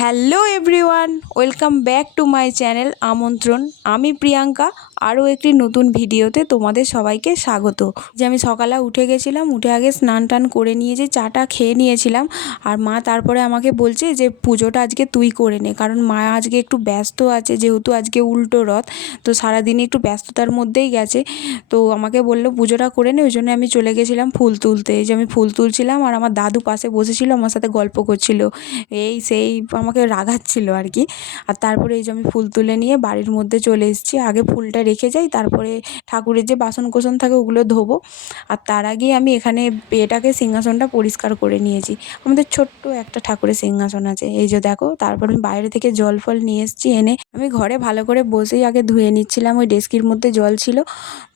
Hello everyone welcome back to my channel আমন্ত্রণ। আমি প্রিয়াঙ্কা আরও একটি নতুন ভিডিওতে তোমাদের সবাইকে স্বাগত। যে আমি সকালে উঠে গেছিলাম, উঠে আগে স্নান টান করে নিয়েছি চাটা খেয়ে নিয়েছিলাম, আর মা তারপরে আমাকে বলছে যে, পুজোটা আজকে তুই করে নে। কারণ মা আজকে একটু ব্যস্ত আছে, যেহেতু আজকে উল্টো রথ, তো সারাদিন একটু ব্যস্ততার মধ্যেই গেছে। তো আমাকে বলল, পুজোটা করে নে। ওই জন্য আমি চলে গেছিলাম ফুল তুলতে। এই যে আমি ফুল তুলছিলাম, আর আমার দাদু পাশে বসেছিল, আমার সাথে গল্প করছিল। এই সেই আমাকে রাগাচ্ছিল আর কি। আর তারপরে এই যে আমি ফুল তুলে নিয়ে বাড়ির মধ্যে চলে এসেছি। আগে ফুলটা রেখে যাই, তারপরে ঠাকুরের যে বাসন কোসন থাকে ওগুলো ধোবো। আর তার আগেই আমি এখানে এটাকে সিংহাসনটা পরিষ্কার করে নিয়েছি। আমাদের ছোট্ট একটা ঠাকুরের সিংহাসন আছে। এই যে দেখো, তারপর আমি বাইরে থেকে জল ফল নিয়ে এসেছি এনে আমি ঘরে ভালো করে বসেই আগে ধুয়ে নিচ্ছিলাম, ওই ডেস্কির মধ্যে জল ছিল।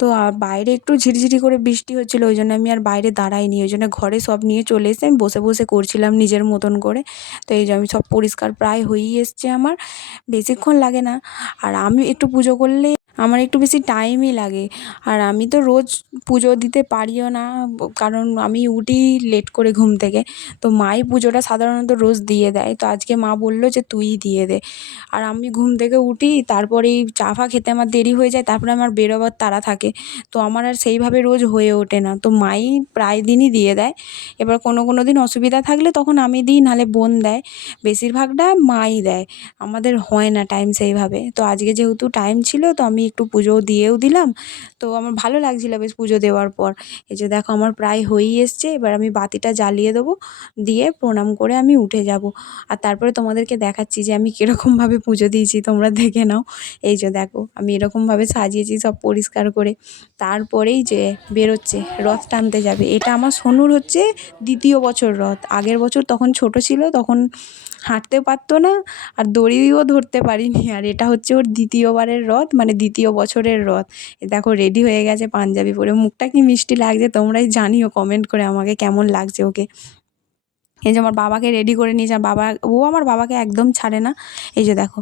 তো আর বাইরে একটু ঝিরিঝিরি করে বৃষ্টি হচ্ছিল, ওই জন্য আমি আর বাইরে দাঁড়াইনি। ওই জন্য ঘরে সব নিয়ে চলে এসে আমি বসে বসে করছিলাম নিজের মতন করে। তো এই যে আমি সব পরিষ্কার প্রায় হয়েই এসছে আমার, বেশিক্ষণ লাগে না। আর আমি একটু পুজো করলে আমার একটু বেশি টাইমই লাগে। আর আমি তো রোজ পুজো দিতে পারিও না, কারণ আমি উঠি লেট করে ঘুম থেকে। তো মাই পুজোটা সাধারণত রোজ দিয়ে দেয়। তো আজকে মা বলল যে তুইই দিয়ে দে। আর আমি ঘুম থেকে উঠি, তারপরেই চা ফা খেতে আমার দেরি হয়ে যায়, তারপরে আমার বেরোবার তাড়া থাকে। তো আমার আর সেইভাবে রোজ হয়ে ওঠে না। তো মাই প্রায় দিনই দিয়ে দেয়। এবার কোনো কোনো দিন অসুবিধা থাকলে তখন আমি দিই, নাহলে বোন দেয়। বেশিরভাগটা মাই দেয়। আমাদের হয় না টাইম সেইভাবে। তো আজকে যেহেতু টাইম ছিল, তো আমি একটু পুজোও দিয়েও দিলাম। তো আমার ভালো লাগছিল বেশ পুজো দেওয়ার পর। এই যে দেখো আমার প্রায় হয়েই এসছে, এবার আমি বাতিটা জ্বালিয়ে দেবো, দিয়ে প্রণাম করে আমি উঠে যাব। আর তারপরে তোমাদেরকে দেখাচ্ছি যে আমি কীরকমভাবে পুজো দিয়েছি, তোমরা দেখে নাও। এই যে দেখো, আমি এরকমভাবে সাজিয়েছি সব পরিষ্কার করে। তারপরেই যে বেরোচ্ছে, রথ টানতে যাবে। এটা আমার সোনুর হচ্ছে দ্বিতীয় বছর রথ। আগের বছর তখন ছোট ছিল, তখন হাঁটতে পারতো না, আর দড়িও ধরতে পারিনি। আর এটা হচ্ছে ওর দ্বিতীয়বারের রথ মানে দ্বিতীয় বছরের রথ। দেখো রেডি হয়ে গেছে পাঞ্জাবি পরে। মুখটা কি মিষ্টি লাগছে তোমরাই জানিও কমেন্ট করে আমাকে কেমন লাগছে ওকে। এই যে আমার বাবাকে রেডি করে নিয়েছে। আর বাবা, ও আমার বাবাকে একদম ছাড়ে না। এই যে দেখো।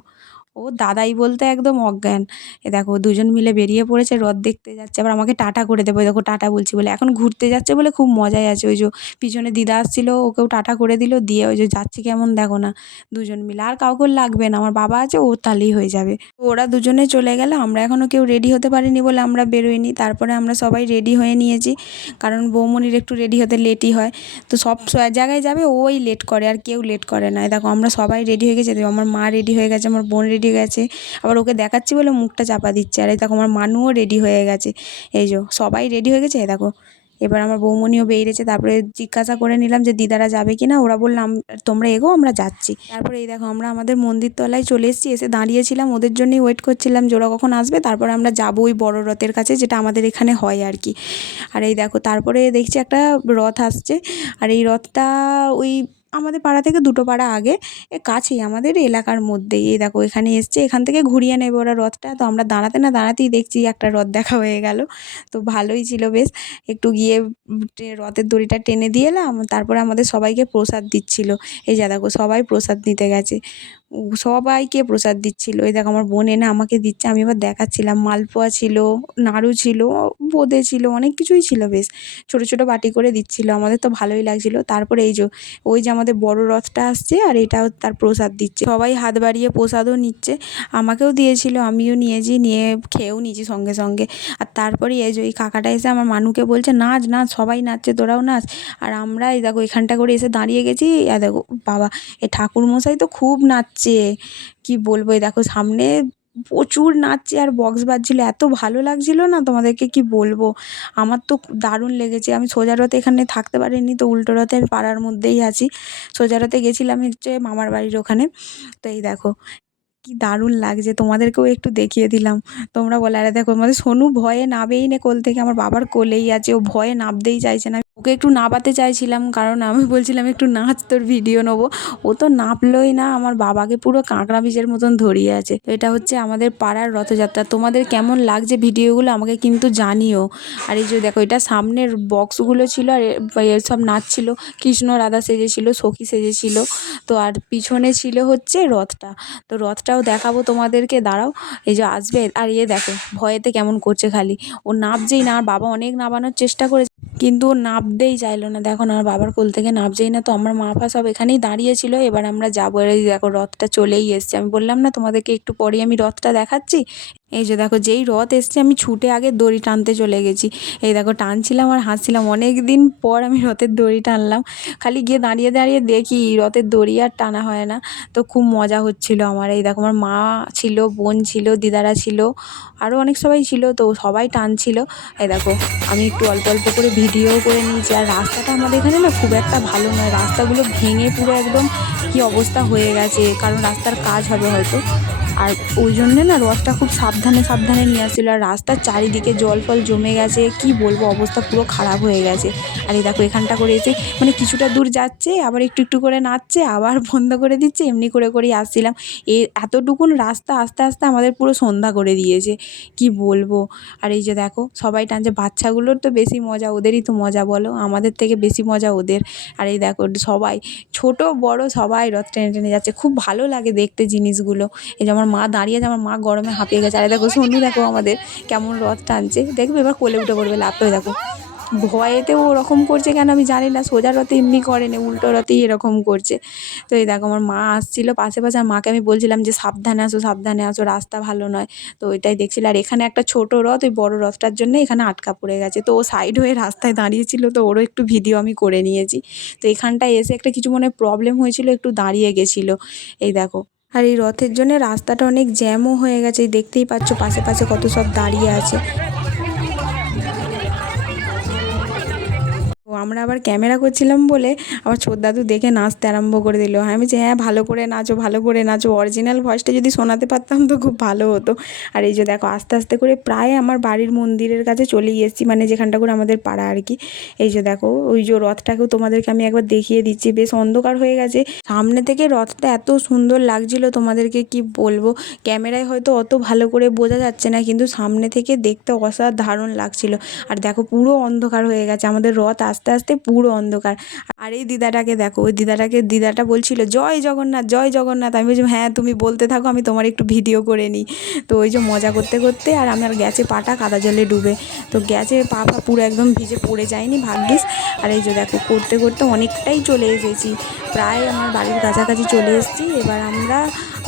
ও দাদাই বলতে একদম অজ্ঞান। এ দেখো দুজন মিলে বেরিয়ে পড়েছে, রথ দেখতে যাচ্ছে আবার আমাকে টাটা করে দেবো। দেখো টাটা বলছি বলে, এখন ঘুরতে যাচ্ছে বলে খুব মজাই আছে। ওই যে পিছনে দিদা আসছিল, ওকেও টাটা করে দিল, দিয়ে ওই যে যাচ্ছে কেমন দেখো না, দুজন মিলে। আর কাউকে লাগবে না, আমার বাবা আছে, ও তাহলেই হয়ে যাবে। ওরা দুজনে চলে গেলে, আমরা এখনও কেউ রেডি হতে পারিনি বলে আমরা বেরোইনি। তারপরে আমরা সবাই রেডি হয়ে নিয়েছি, কারণ বৌমনির একটু রেডি হতে লেটই হয়। তো সব জায়গায় যাবে, ওই লেট করে, আর কেউ লেট করে না। দেখো আমরা সবাই রেডি হয়ে গেছি আমার মা রেডি হয়ে গেছে, আমার বোন রেডি গেছে। আবার ওকে দেখাচ্ছি বলে মুখটা চাপা দিচ্ছে। আর এই দেখো আমার মানুও রেডি হয়ে গেছে। এই যো, সবাই রেডি হয়ে গেছে? এই দেখো, এবার আমার বৌমনিও বেরিয়েছে। তারপরে জিজ্ঞাসা করে নিলাম যে, দিদারা যাবে কি না? ওরা বললাম তোমরা এগো, আমরা যাচ্ছি। তারপরে এই দেখো, আমরা আমাদের মন্দির তলায় চলে এসেছি। এসে দাঁড়িয়েছিলাম। ওদের জন্যই ওয়েট করছিলাম যে, ওরা কখন আসবে। তারপরে আমরা যাব ওই বড় রথের কাছে, যেটা আমাদের এখানে হয় আর কি। আর এই দেখো, তারপরে দেখছি একটা রথ আসছে। আর এই রথটা ওই আমাদের পাড়া থেকে দুটো পাড়া আগে, এ কাছেই আমাদের এলাকার মধ্যেই। এই দেখো, এখানে এসছে, এখান থেকে ঘুরিয়ে নেবে ওরা রথটা। তো আমরা দাঁড়াতে না দাঁড়াতেই দেখছি একটা রথ দেখা হয়ে গেল। তো ভালোই ছিল বেশ। একটু গিয়ে রথের দড়িটা টেনে দিয়ে এলাম, তারপরে আমাদের সবাইকে প্রসাদ দিচ্ছিল। এই যা দেখো, সবাই প্রসাদ নিতে গেছে। সবাইকে প্রসাদ দিচ্ছিল। এই দেখো, আমার বোন এনে আমাকে দিচ্ছে। আমি এবার দেখাচ্ছিলাম। মালপোয়া ছিল, নাড়ু ছিল, বোঁদে ছিল, অনেক কিছুই ছিল বেশ। ছোটো ছোটো বাটি করে দিচ্ছিল। আমাদের তো ভালোই লাগছিল। তারপরে এই যে, ওই যে আমাদের বড় রথটা আসছে আর এটাও তার প্রসাদ দিচ্ছে। সবাই হাত বাড়িয়ে প্রসাদও নিচ্ছে। আমাকেও দিয়েছিল, আমিও নিয়েছি, নিয়ে খেয়েও নিয়েছি সঙ্গে সঙ্গে। আর তারপরে এই যে ওই কাকাটা এসে আমার মানুকে বলছে, নাচ নাচ, সবাই নাচছে, তোরাও নাচ। আর আমরা এই দেখো এখানটা করে এসে দাঁড়িয়ে গেছি। আর দেখো, বাবা, এ ঠাকুরমশাই তো খুব নাচছে। কি বলব এই দেখো সামনে প্রচুর নাচছে আর বক্স বাজছিল। এত ভালো লাগছিল না তোমাদেরকে কি বলব? আমার তো দারুণ লেগেছে। আমি সোজা রথে এখানে থাকতে পারিনি, তো উল্টো রথে আমি পাড়ার মধ্যেই আছি। সোজা রথে গেছিলাম হচ্ছে মামার বাড়ির ওখানে। তো এই দেখো, কি দারুণ লাগছে। তোমাদেরকেও একটু দেখিয়ে দিলাম। তোমরা বলে, আরে দেখো আমাদের সোনু ভয়ে নাবেই না কোল থেকে। আমার বাবার কোলেই আছে। ও ভয়ে নাবতেই চাইছে না। ওকে একটু নাবাতে চাইছিলাম, কারণ আমি বলছিলাম একটু নাচ তোর ভিডিও নেব। ও তো নাপলোই না, আমার বাবাকে পুরো কাঁকড়া বীজের মতন ধরিয়ে আছে। তো এটা হচ্ছে আমাদের পাড়ার রথযাত্রা। তোমাদের কেমন লাগছে ভিডিওগুলো আমাকে কিন্তু জানিও। আর এই যে দেখো, এটা সামনের বক্সগুলো ছিল আর এসব নাচছিল কৃষ্ণ রাধা সেজেছিল, সখী সেজেছিল। তো আর পিছনে ছিল হচ্ছে রথটা। তো রথটাও দেখাবো তোমাদেরকে, দাঁড়াও। এই যে আসবে, আর ইয়ে দেখো, ভয়েতে কেমন করছে খালি। ও নাবছেই না, আর বাবা অনেক নাবানোর চেষ্টা করেছে। কিন্তু ও নাব নামতেই চাইলো না। দেখো আমার বাবার কোল থেকে নামছেই না। তো আমার মা ফা সব এখানেই দাঁড়িয়েছিল এবার আমরা যাব। এই দেখো, রথটা চলেই এসছে। আমি বললাম, না, তোমাদেরকে একটু পরেই আমি রথটা দেখাচ্ছি। এই যে দেখো, যেই রথ এসছে, আমি ছুটে আগে দড়ি টানতে চলে গেছি। এই দেখো, টানছিলাম আর হাসছিলাম। অনেক দিন পর আমি রথের দড়ি টানলাম। খালি গিয়ে দাঁড়িয়ে দাঁড়িয়ে দেখি রথের দড়ি আর টানা হয় না। তো খুব মজা হচ্ছিল আমার। এই দেখো, আমার মা ছিল, বোন ছিল, দিদারা ছিল আরও অনেক সবাই ছিল, তো সবাই টানছিল। এই দেখো, আমি একটু অল্প অল্প করে ভিডিও করে নিয়েছি। আর রাস্তাটা আমাদের এখানে না খুব একটা ভালো নয়। রাস্তাগুলো ভেঙে পুরো একদম কী অবস্থা হয়ে গেছে। কারণ রাস্তার কাজ হবে হয়তো। আর ওই জন্যে না রথটা খুব সাবধানে সাবধানে নিয়ে আসছিল। আর রাস্তার চারিদিকে জল ফল জমে গেছে, কি বলব? অবস্থা পুরো খারাপ হয়ে গেছে। আর এই দেখো এখানটা করে এসে মানে কিছুটা দূর যাচ্ছে, আবার একটু একটু করে নাচছে, আবার বন্ধ করে দিচ্ছে, এমনি করে করেই আসছিলাম। এ এতটুকুন রাস্তা আস্তে আস্তে আমাদের পুরো সন্ধ্যা করে দিয়েছে, কি বলব? আর এই যে দেখো সবাই টানছে, বাচ্চাগুলোর তো বেশি মজা, ওদেরই তো মজা বলো? আমাদের থেকে বেশি মজা ওদের। আর এই দেখো সবাই, ছোট, বড় সবাই রথ টেনে টেনে যাচ্ছে। খুব ভালো লাগে দেখতে জিনিসগুলো। এই যে আমার মা দাঁড়িয়ে আমার মা গরমে হাঁপিয়ে গেছে। আরে দেখো, সোনু দেখো আমাদের কেমন রথ টানছে। দেখবে এবার কোলে উঠে পড়বে করে দেখো। ভয়েতে ও ওরকম করছে কেন আমি জানি না, সোজা রথে এমনি করে না, উল্টো রথেই এরকম করছে। তো এই দেখো, আমার মা আসছিল পাশে পাশে, আর মাকে আমি বলছিলাম যে, সাবধানে আসো সাবধানে আসো, রাস্তা ভালো নয়। তো ওইটাই দেখছিল। আর এখানে একটা ছোট রথ, ওই বড় রথটার জন্য এখানে আটকা পড়ে গেছে। তো ও সাইড হয়ে রাস্তায় দাঁড়িয়েছিল, তো ওরও একটু ভিডিও আমি করে নিয়েছি। তো এখানটায় এসে একটা কিছু মনে প্রবলেম হয়েছিল, একটু দাঁড়িয়ে গেছিল। এই দেখো আর এই রথের জন্য রাস্তাটা অনেক জ্যামও হয়ে গেছে। দেখতেই পাচ্ছ, পাশে পাশে কত সব দাঁড়িয়ে আছে। আমরা আবার ক্যামেরা করছিলাম বলে আমার ছোট দাদু দেখে নাচতে আরম্ভ করে দিল। আমি বলছি হ্যাঁ ভালো করে নাচো, ভালো করে নাচো। অরিজিনাল ভয়েসটা যদি শোনাতে পারতাম তো খুব ভালো হতো। আর এই যে দেখো, আস্তে আস্তে করে প্রায় আমার বাড়ির মন্দিরের কাছে চলেই এসেছি মানে যেখানটা করে আমাদের পাড়া আর কি। এই যে দেখো, ওই যে রথটাকেও তোমাদেরকে আমি একবার দেখিয়ে দিচ্ছি। বেশ অন্ধকার হয়ে গেছে। সামনে থেকে রথটা এত সুন্দর লাগছিল তোমাদেরকে কি বলব? ক্যামেরায় হয়তো অত ভালো করে বোঝা যাচ্ছে না, কিন্তু সামনে থেকে দেখতে অসাধারণ লাগছিল। আর দেখো, পুরো অন্ধকার হয়ে গেছে। আমাদের রথ আস্তে আস্তে আস্তে পুরো অন্ধকার। আর এই দিদাটাকে দেখো, ওই দিদাটাকে, দিদাটা বলছিল, জয় জগন্নাথ জয় জগন্নাথ। আমি বলছি হ্যাঁ তুমি বলতে থাকো, আমি তোমার একটু ভিডিও করে নিই। তো ওই যে মজা করতে করতে আর আমার গেছে পাটা কাদা জলে ডুবে। তো গেছে পা পা পুরো একদম ভিজে পড়ে যায়নি ভাগ্যিস। আর এই যে দেখো, করতে করতে অনেকটাই চলে এসেছি। প্রায় আমার বাড়ির কাছাকাছি চলে এসেছি। এবার আমরা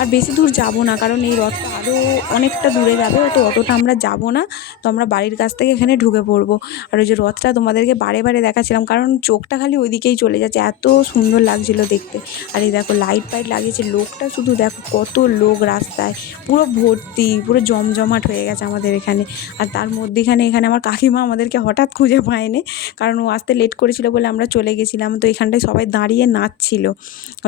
আর বেশি দূর যাব না, কারণ এই রথটা আরও অনেকটা দূরে যাবে তো অতটা আমরা যাব না। তো আমরা বাড়ির কাছ থেকে এখানে ঢুকে পড়ব। আর ওই যে রথটা তোমাদেরকে বারে বারে দেখাচ্ছিলাম কারণ চোখটা খালি ওইদিকেই চলে যাচ্ছে। এত সুন্দর লাগছিল দেখতে। আর এই দেখো লাইট ফাইট লাগিয়েছে। লোকটা শুধু দেখো কত লোক রাস্তায়। পুরো ভর্তি, পুরো জমজমাট হয়ে গেছে আমাদের এখানে। আর তার মধ্যেখানে এখানে আমার কাকিমা আমাদেরকে হঠাৎ খুঁজে পায়নি, কারণ ও আসতে লেট করেছিল বলে আমরা চলে গেছিলাম। তো এখানটায় সবাই দাঁড়িয়ে নাচছিল।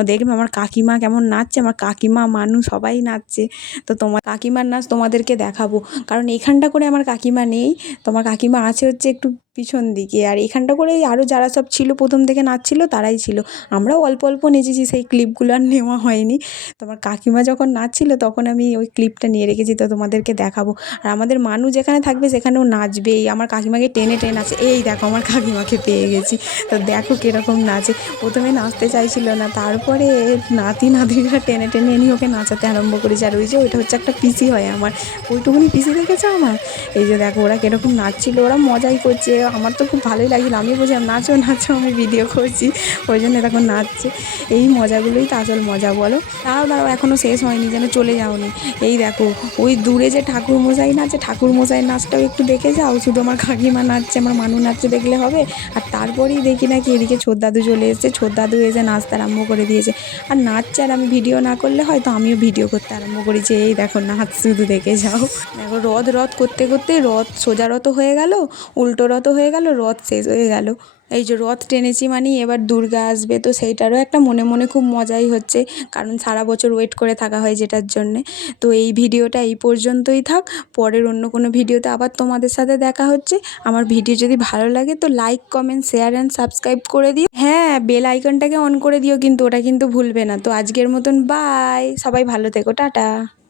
দেখবে আমার কাকিমা কেমন নাচছে। আমার কাকিমা, মানু সবাই নাচছে। তো তোমার কাকিমার নাচ তোমাদেরকে দেখাবো। কারণ এখানটা করে আমার কাকিমা নেই। তোমার কাকিমা আছে হচ্ছে একটু পিছন দিকে। আর এখানটা করে আরও যারা সব ছিল, প্রথম থেকে নাচছিল, তারাই ছিল। আমরাও অল্প অল্প নেচেছি, সেই ক্লিপগুলো আর নেওয়া হয়নি। তোমার কাকিমা যখন নাচছিল, তখন আমি ওই ক্লিপটা নিয়ে রেখেছি, তো তোমাদেরকে দেখাবো। আর আমাদের মানু যেখানে থাকবে, সেখানেও নাচবেই। আমার কাকিমাকে টেনে টেনে নাচে। এই দেখো, আমার কাকিমাকে পেয়ে গেছি। তো দেখো কীরকম নাচে। প্রথমে নাচতে চাইছিল না, তারপরে নাতি নাতিরা টেনে টেনে এনে ওকে নাচাতে আরম্ভ করেছে। আর ওই যে ওইটা হচ্ছে একটা পিসি হয় আমার। ওইটুকুনি পিসি দেখেছে আমার? এই যে দেখো, ওরা কীরকম নাচছিল, ওরা মজাই করছে। আমার তো খুব ভালোই লাগছিল। আমি বলছিলাম, নাচো নাচো, আমি ভিডিও করছি। ওই জন্য তখন নাচছে। এই মজাগুলোই তো আসল মজা, বলো? তাও দাঁড়াও এখনও শেষ হয়নি, যেন চলে যাওনি। এই দেখো, ওই দূরে যে ঠাকুর মশাই নাচে ঠাকুর মশাই নাচটাও একটু দেখে যাও। শুধু আমার কাকিমা নাচছে, আমার মানু নাচছে দেখলে হবে। আর তারপরেই দেখি নাকি এদিকে দাদু চলে এসেছে। দাদু এসে নাচতে আরম্ভ করে দিয়েছে। আর নাচছে আর আমি ভিডিও না করলে হয়তো আমিও ভিডিও করতে আরম্ভ করেছি। এই দেখো, নাচ শুধু দেখে যাও। দেখো, রথ রথ করতে করতে রথ সোজা রথ হয়ে গেল। উল্টো রথ হয়ে গেল, রথ শেষ হয়ে গেল। এই যে রথ টেনেছি মানেই এবার দুর্গা আসবে, তো সেইটারও একটা মনে মনে খুব মজাই হচ্ছে, কারণ সারা বছর ওয়েট করে থাকা হয় যেটার জন্যে। তো এই ভিডিওটা এই পর্যন্তই থাক, পরের অন্য কোনো ভিডিওতে আবার তোমাদের সাথে দেখা হচ্ছে। আমার ভিডিও যদি ভালো লাগে তো like comment share and subscribe করে দিও। হ্যাঁ বেল আইকনটাকে অন করে দিও কিন্তু ওটা কিন্তু ভুলবে না। তো আজকের মতন বাই সবাই ভালো থেকো, টাটা।